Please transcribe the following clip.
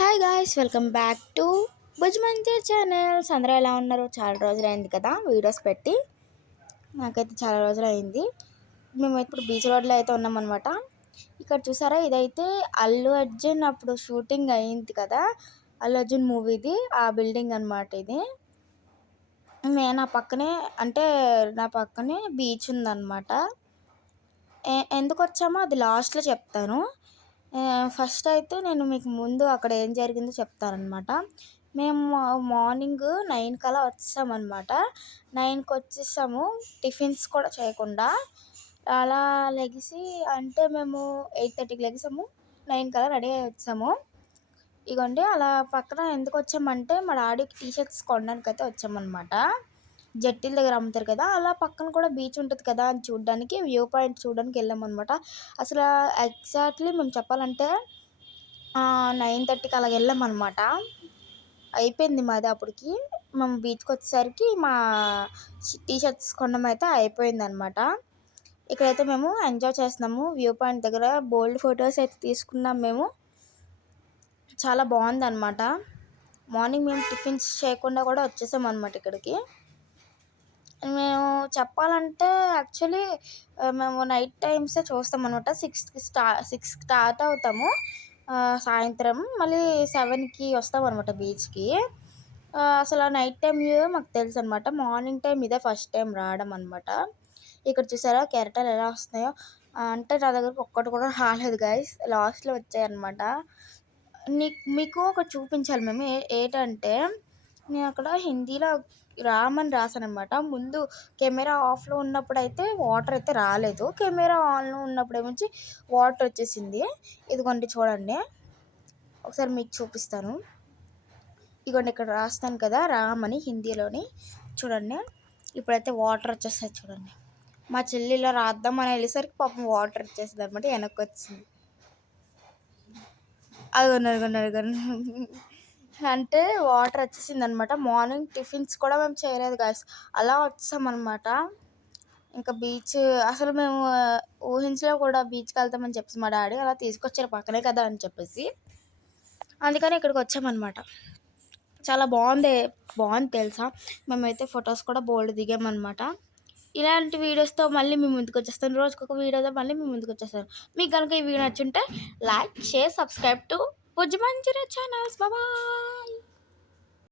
Hi guys, welcome back to Bhujmanjar channels. అందరూ ఎలా ఉన్నారు? చాలా రోజులైంది కదా వీడియోస్ పెట్టి. నాకైతే చాలా రోజులైంది. మేమైతే ఇప్పుడు బీచ్ రోడ్లో అయితే ఉన్నామన్నమాట. ఇక్కడ చూసారా, ఇదైతే అల్లు అర్జున్ అప్పుడు షూటింగ్ అయింది కదా, అల్లు అర్జున్ మూవీది ఆ బిల్డింగ్ అనమాట ఇది. నా పక్కనే బీచ్ ఉందన్నమాట. ఎందుకు వచ్చామో అది లాస్ట్లో చెప్తాను. ఫస్ట్ అయితే నేను మీకు ముందు అక్కడ ఏం జరిగిందో చెప్తానమాట. మేము మార్నింగ్ 9 కల్లా వచ్చేసామన్నమాట. 9కి వచ్చేసాము, టిఫిన్స్ కూడా చేయకుండా. అలా లెగిసి అంటే మేము 8:30కి లెగిసాము, 9 కల్లా రెడీ అయ్యి వచ్చాము. ఇగోండి అలా పక్కన ఎందుకు వచ్చామంటే మా డాడీకి టీషర్ట్స్ కొనడానికి అయితే వచ్చామన్నమాట. జట్టీల దగ్గర అమ్ముతారు కదా, అలా పక్కన కూడా బీచ్ ఉంటుంది కదా అని చూడడానికి, వ్యూ పాయింట్ చూడడానికి వెళ్ళామన్నమాట. అసలు ఎగ్జాక్ట్లీ మేము చెప్పాలంటే 9:30కి అలాగ వెళ్ళామన్నమాట. అయిపోయింది మాది అప్పటికి. మేము బీచ్కి వచ్చేసరికి మా టీషర్ట్స్ కొనడం అయితే అయిపోయిందనమాట. ఇక్కడైతే మేము ఎంజాయ్ చేస్తున్నాము. వ్యూ పాయింట్ దగ్గర బోల్డ్ ఫొటోస్ అయితే తీసుకున్నాం మేము. చాలా బాగుందన్నమాట. మార్నింగ్ మేము టిఫిన్స్ చేయకుండా కూడా వచ్చేసాం అనమాట ఇక్కడికి. మేము చెప్పాలంటే యాక్చువల్లీ మేము నైట్ టైమ్సే చూస్తాం అనమాట. 6కి స్టార్ట్ అవుతాము సాయంత్రం, మళ్ళీ 7కి వస్తాం అనమాట బీచ్కి. అసలు నైట్ టైం వ్యూ మాకు తెలుసు అనమాట. మార్నింగ్ టైం ఇదే ఫస్ట్ టైం రావడం అనమాట. ఇక్కడ చూసారా కెరటాలు ఎలా వస్తున్నాయో. అంటే నా దగ్గరకు ఒక్కటి కూడా రాలేదు గైస్, లాస్ట్లో వచ్చాయన్నమాట. మీకు ఒకటి చూపించాలి మేము. ఏంటంటే నేను అక్కడ హిందీలో రామని రాసానమాట. ముందు కెమెరా ఆఫ్లో ఉన్నప్పుడు అయితే వాటర్ అయితే రాలేదు, కెమెరా ఆన్లో ఉన్నప్పుడు ఏమొచ్చి వాటర్ వచ్చేసింది. ఇదిగోండి చూడండి, ఒకసారి మీకు చూపిస్తాను. ఇదిగోండి ఇక్కడ రాస్తాను కదా రామ్ అని హిందీలోని, చూడండి. ఇప్పుడైతే వాటర్ వచ్చేస్తాయి చూడండి. మా చెల్లిలో రాద్దామని వెళ్ళేసరికి పాపం వాటర్ వచ్చేసింది అనమాట, వెనక్కి వచ్చింది. అదిగొన్నారు అంటే వాటర్ వచ్చేసింది అనమాట. మార్నింగ్ టిఫిన్స్ కూడా మేము చేయలేదు గాయస్, అలా వచ్చామన్నమాట. ఇంకా బీచ్ అసలు మేము ఊహించలో కూడా బీచ్కి వెళ్తామని చెప్పేసి మా డాడీ అలా తీసుకొచ్చారు, పక్కనే కదా అని చెప్పేసి. అందుకని ఇక్కడికి వచ్చామన్నమాట. చాలా బాగుంది తెలుసా. మేమైతే ఫొటోస్ కూడా బోల్డ్ దిగామన్నమాట. ఇలాంటి వీడియోస్తో మళ్ళీ మేము ముందుకు వచ్చేస్తాను. రోజుకొక వీడియోతో మళ్ళీ మేము ముందుకు వచ్చేస్తాను. మీకు కనుక ఈ వీడియో నచ్చుంటే like, share, subscribe to Bhujmanjar channels. Bye.